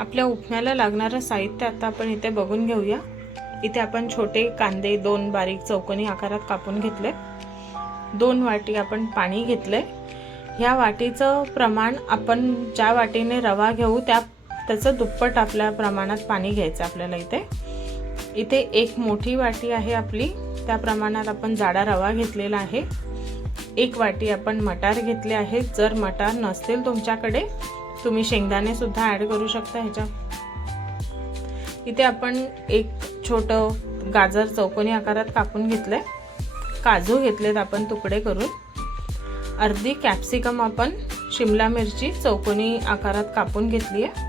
आपल्या उपम्याला लागणारं साहित्य आता आपण इथे बघून घेऊया। इथे आपण छोटे कांदे 2 बारीक चौकोनी आकारात कापून घेतले। 2 वाटी आपण पाणी घेतले। ह्या वाटीचं प्रमाण आपण ज्या वाटीने रवा घेऊ त्याचं दुप्पट आपल्या प्रमाणात पाणी घ्यायचं आपल्याला। इथे एक मोठी वाटी आहे आपली, त्या प्रमाणात आपण जाडा रवा घेतलेला आहे। 1 वाटी आपण मटार घेतले आहे। जर मटार नसतील तुमच्याकडे तुम्ही शेंगदाणे सुद्धा ॲड करू शकता ह्याच्या। इथे आपण एक छोटं गाजर चौकोनी आकारात कापून घेतले। काजू घेतलेत आपण तुकडे करून। अर्धी कॅप्सिकम आपण शिमला मिरची चौकोनी आकारात कापून घेतली आहे।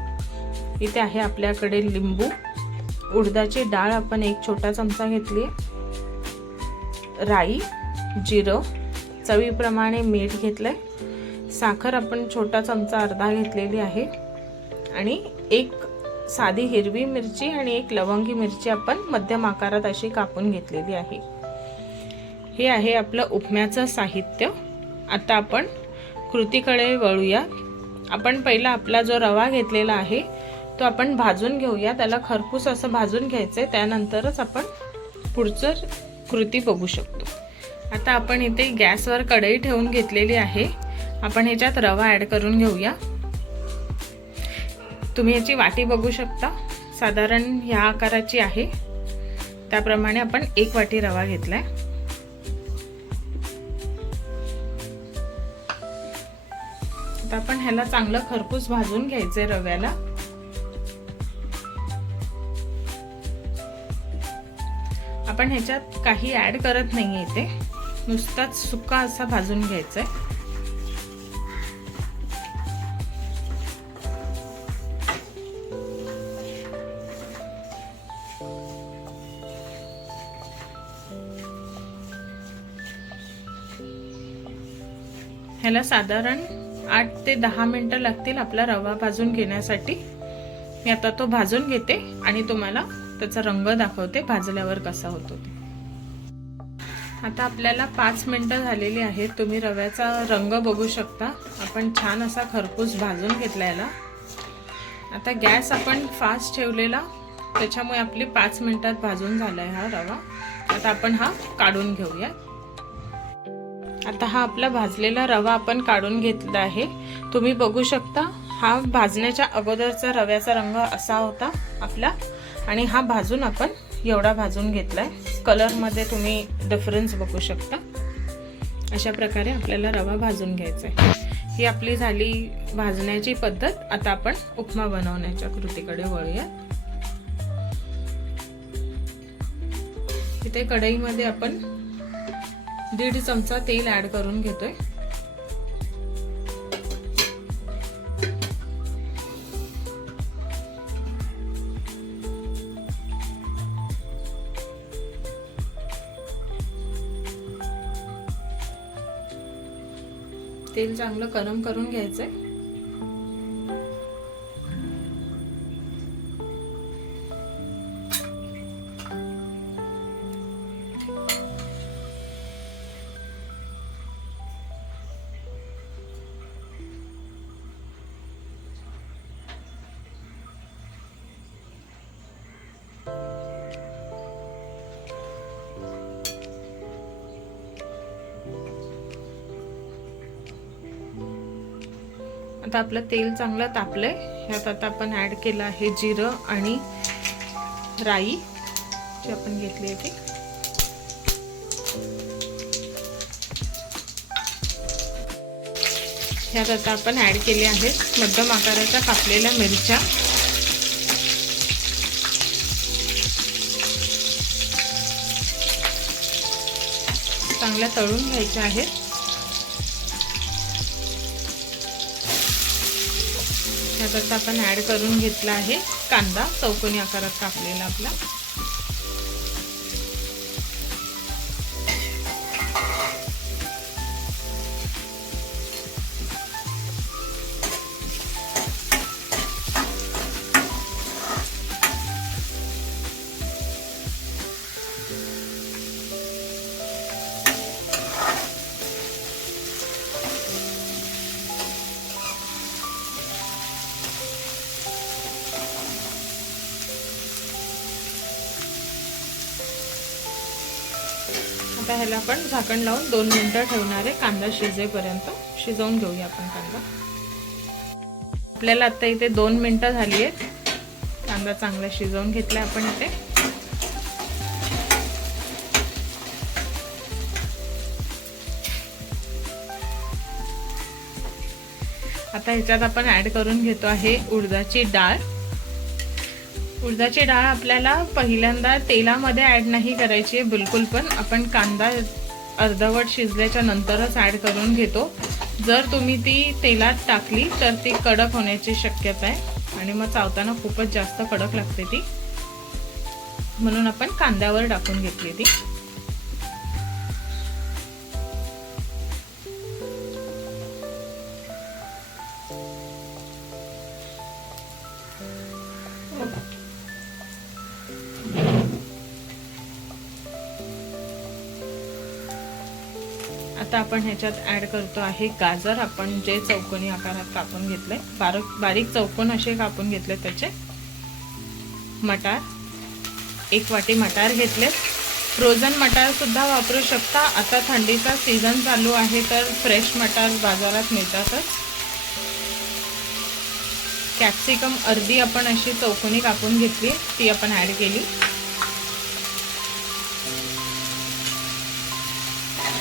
इथे आहे आपल्याकडे लिंबू। उडदाची डाळ आपण 1 छोटा चमचा घेतली आहे। राई, जिरं, चवीप्रमाणे मीठ घेतलंय। साखर आपण छोटा चमचा अर्धा घेतलेली आहे आणि 1 साधी हिरवी मिरची आणि 1 लवंगी मिरची आपण मध्यम आकारात अशी कापून घेतलेली आहे। हे आहे आपलं उपम्याचं साहित्य। आता आपण कृतीकडे वळूया। आपण पहिला आपला जो रवा घेतलेला आहे तो आपण भाजून घेऊया। त्याला खरपूस असं भाजून घ्यायचंय, त्यानंतरच आपण पुढचं कृती बघू शकतो। आता आपण इथे गॅसवर कढई ठेवून घेतलेली आहे। आपण ह्याच्यात रवा ॲड करून घेऊया। तुम्ही याची वाटी बघू शकता, साधारण ह्या आकाराची आहे। त्याप्रमाणे आपण 1 वाटी रवा घेतलाय। आता आपण ह्याला चांगलं खरपूस भाजून घ्यायचंय रव्याला। आपण ह्याच्यात काही ॲड करत नाहीये, इथे नुसताच सुका असा भाजून घ्यायचा आहे। ह्याला साधारण 8 ते 10 मिनिटं लागतील आपला रवा भाजून घेण्यासाठी। मी आता तो भाजून घेते आणि तुम्हाला त्याचा रंग दाखवते भाजल्यावर कसा होतो ते। आता आपल्याला 5 मिनिटं झालेली आहेत। तुम्ही रव्याचा रंग बघू शकता। आपण छान असा खरपूस भाजून घेतला याला। आता गॅस आपण फास्ट ठेवलेला, त्याच्यामुळे आपली 5 मिनिटात भाजून झालाय हा रवा। आता आपण हा काढून घेऊया। आता हा आपला भाजलेला रवा आपण काढून घेतला आहे। तुम्ही बघू शकता हा भाजण्याच्या अगोदरचा रव्याचा रंग असा होता आपला आणि हा भाजून आपण एवढा भाजून घेतलाय। कलर मध्ये तुम्ही डिफरन्स बघू शकता। अशा प्रकारे आपल्याला रवा भाजून घ्यायचा आहे। ही आपली झाली भाजण्याची पद्धत। आता आपण उपमा बनवण्याच्या कृतीकडे वळूया। इथे कढईमध्ये आपण 1.5 चमचा तेल ॲड करून घेतोय। तेल चांगलं गरम करून घ्यायचंय। आता आपलं तेल चांगलं तापलंय। ह्यात आता आपण ॲड केलं आहे जिरं आणि राई जी आपण घेतली आहे ती। ह्यात आता आपण ॲड केले आहेत मध्यम आकाराच्या कापलेल्या मिरच्या। चांगल्या तळून घ्यायच्या आहेत। त्यात आपण ॲड करून घेतला आहे कांदा चौकोनी आकारात कापलेला आपला। ह्याला आपण झाकण लावून 2 मिनिटं ठेवणार आहे कांदा शिजेपर्यंत. शिजवून घेऊया आपण कांदा. आपल्याला आता इथे 2 मिनिटं झाली आहेत. कांदा चांगला शिजवून घेतला आपण इथे. आता ह्याच्यात आपण ऍड करून घेतो आहे उडदाची डाळ. उडदाची डाळ आपल्याला पहिल्यांदा तेलामध्ये ऍड नाही करायची आहे बिलकुल पण. आपण कांदा अर्धवट शिजल्याच्या नंतरच ऍड करून घेतो. जर तुम्ही ती तेलात टाकली तर ती कडक होण्याची शक्यता आहे आणि मग चावताना खूपच जास्त कडक लागते ती. म्हणून आपण कांद्यावर टाकून घेतली ती. आता आपण ह्याच्यात ऍड करतो आहे गाजर. आपण जे चौकोनी आकारात कापून घेतले, बारीक चौकोन असे कापून घेतले. त्याचे मटार, 1 वाटी मटार घेतले. फ्रोझन मटार सुद्धा वापरू शकता. आता थंडीचा सीझन चालू आहे तर फ्रेश मटार बाजारात मिळतातच. कॅप्सिकम अर्धी आपण अशी चौकोनी कापून घेतली, ती आपण ऍड केली.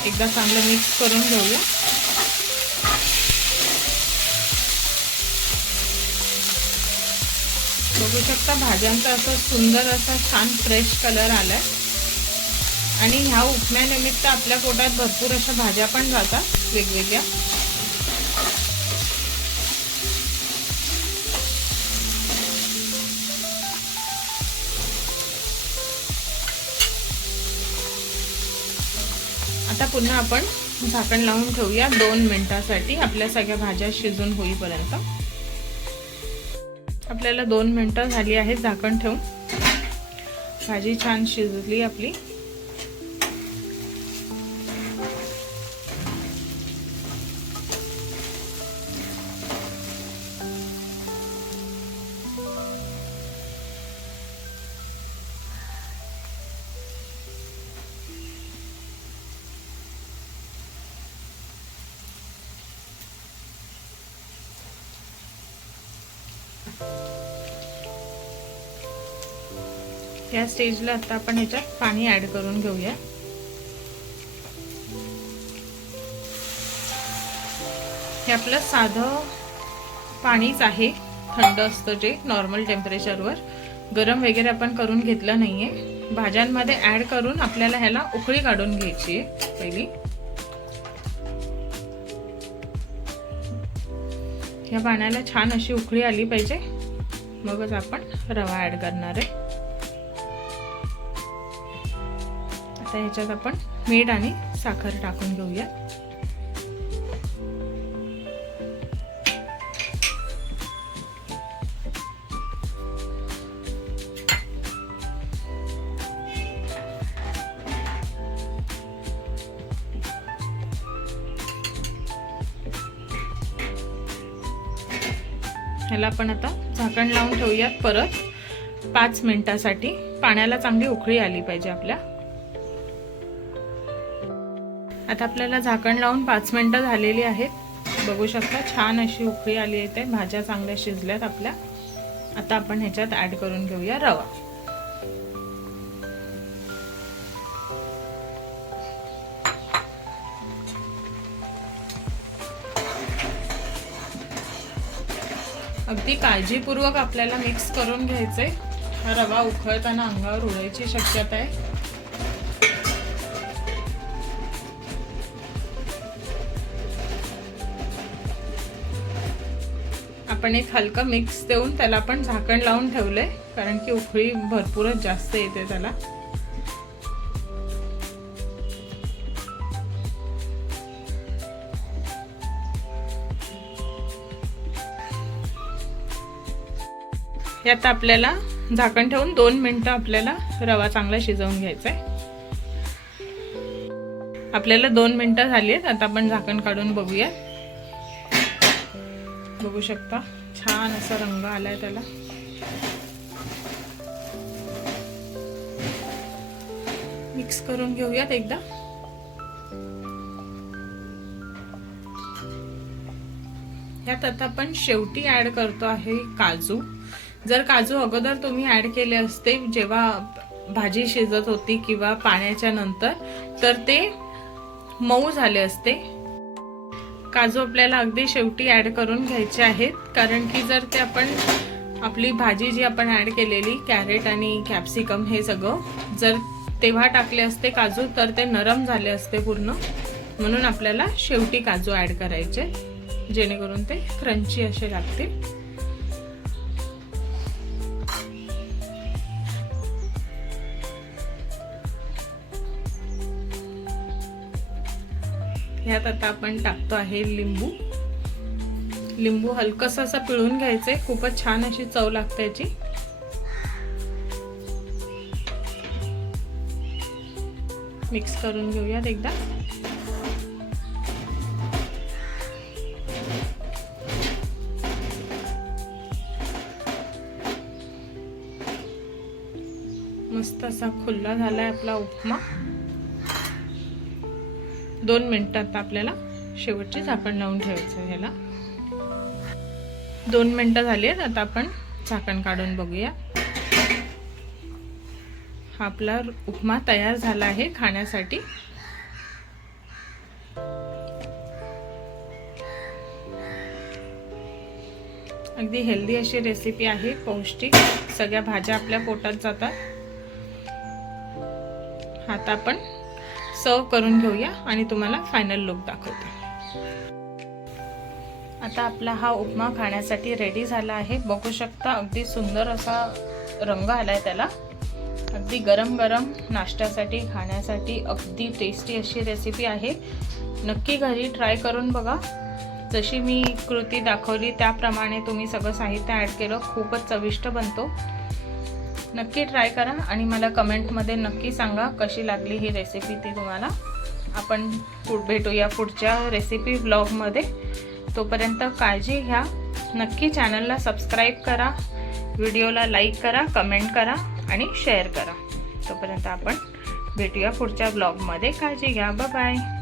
एकदा चांगलं मिक्स करून घेऊया. बघू शकता भाज्यांचा असा सुंदर असा छान फ्रेश कलर आलाय. आणि ह्या उपम्यानिमित्त आपल्या पोटात भरपूर अशा भाज्या पण जातात वेगवेगळ्या. आता पुन्हा आपण झाकण लावून ठेवूया 2 मिनिटांसाठी आपल्या सगळ्या भाज्या शिजून होईपर्यंत. आपल्याला 2 मिनिटं झाली आहेत झाकण ठेवून. भाजी छान शिजली आपली. या स्टेजला आता आपण ह्याच्यात पाणी ऍड करून घेऊया. हे आपलं साधं पाणीच आहे, थंड असतं जे नॉर्मल टेम्परेचरवर. गरम वगैरे आपण करून घेतलं नाहीये. भाज्यांमध्ये ऍड करून आपल्याला ह्याला उकळी काढून घ्यायची आहे पहिली. या पाण्याला छान अशी उकळी आली पाहिजे, मगच आपण रवा ऍड करणार आहे. आता ह्याच्यात आपण मीठ आणि साखर टाकून घेऊया. ह्याला आपण आता झाकण लावून ठेवूयात परत 5 मिनिटांसाठी. पाण्याला चांगली उकळी आली पाहिजे आपल्या. आता आपल्याला झाकण लावून 5 मिनिटं झालेली आहेत. बघू शकता छान अशी उकळी आली आहे. भाज्या चांगल्या शिजल्यात आपल्या. आता आपण ह्याच्यात ऍड करून घेऊया रवा. अगदी काळजीपूर्वक आपल्याला मिक्स करून घ्यायचंय. हा रवा उकळताना अंगावर उडायची शक्यता आहे. आपण एक हलका मिक्स देऊन त्याला आपण झाकण लावून ठेवलंय, कारण की उकळी भरपूरच जास्त येते त्याला. हे आता आपल्याला झाकण ठेवून 2 मिनिटं आपल्याला रवा चांगला शिजवून घ्यायचा आहे. आपल्याला 2 मिनिटं झाली आहेत. आता आपण झाकण काढून बघूया. बघू शकता छान असा रंग आलाय त्याला. मिक्स करून घेऊयात एकदा. ह्यात आता आपण शेवटी ऍड करतो आहे काजू. जर काजू अगोदर तुम्ही ऍड केले असते जेव्हा भाजी शिजत होती किंवा पाण्याच्या नंतर, तर ते मऊ झाले असते. काजू आपल्याला अगदी शेवटी ऍड करून घ्यायचे आहेत, कारण की जर ते आपण आपली भाजी जी आपण ऍड केलेली कॅरेट आणि कॅप्सिकम हे सगळं जर तेव्हा टाकले असते काजू, तर ते नरम झाले असते पूर्ण. म्हणून आपल्याला शेवटी काजू ऍड करायचे, जेणेकरून ते क्रंची असे लागतील. ह्यात आता आपण टाकतो आहे लिंबू. लिंबू हलकसं असं पिळून घ्यायचंय, खूपच छान अशी चव लागते याची. मिक्स करून घेऊयात एकदा. मस्त असा खुल्ला झालाय आपला उपमा. 2 मिनिटात आपल्याला शेवटचे झाकण लावून ठेवायचं ह्याला. 2 मिनिटं झाली आहेत. आता आपण झाकण काढून बघूया. हा आपला उपमा तयार झाला आहे खाण्यासाठी. अगदी हेल्दी अशी रेसिपी आहे, पौष्टिक. सगळ्या भाज्या आपल्या पोटात जातात. आता आपण सर्व करून घेऊया आणि तुम्हाला फायनल लुक दाखवते. आता आपला हा उपमा खाण्यासाठी रेडी झाला आहे. बघू शकता अगदी सुंदर असा रंग आलाय त्याला. अगदी गरम गरम नाश्त्यासाठी खाण्यासाठी अगदी टेस्टी अशी रेसिपी आहे. नक्की घरी ट्राय करून बघा. जशी मी कृती दाखवली त्याप्रमाणे तुम्ही सगळं साहित्य ॲड केलं, खूपच चविष्ट बनतो. नक्की ट्राय करा आणि मला कमेंटमध्ये नक्की सांगा कशी लागली ही रेसिपी ती तुम्हाला. आपण भेटूया पुढच्या रेसिपी ब्लॉगमध्ये. तोपर्यंत काळजी घ्या. नक्की चॅनलला सबस्क्राईब करा, व्हिडिओला लाईक करा, कमेंट करा आणि शेअर करा. तोपर्यंत आपण भेटूया पुढच्या ब्लॉगमध्ये. काळजी घ्या. Bye bye.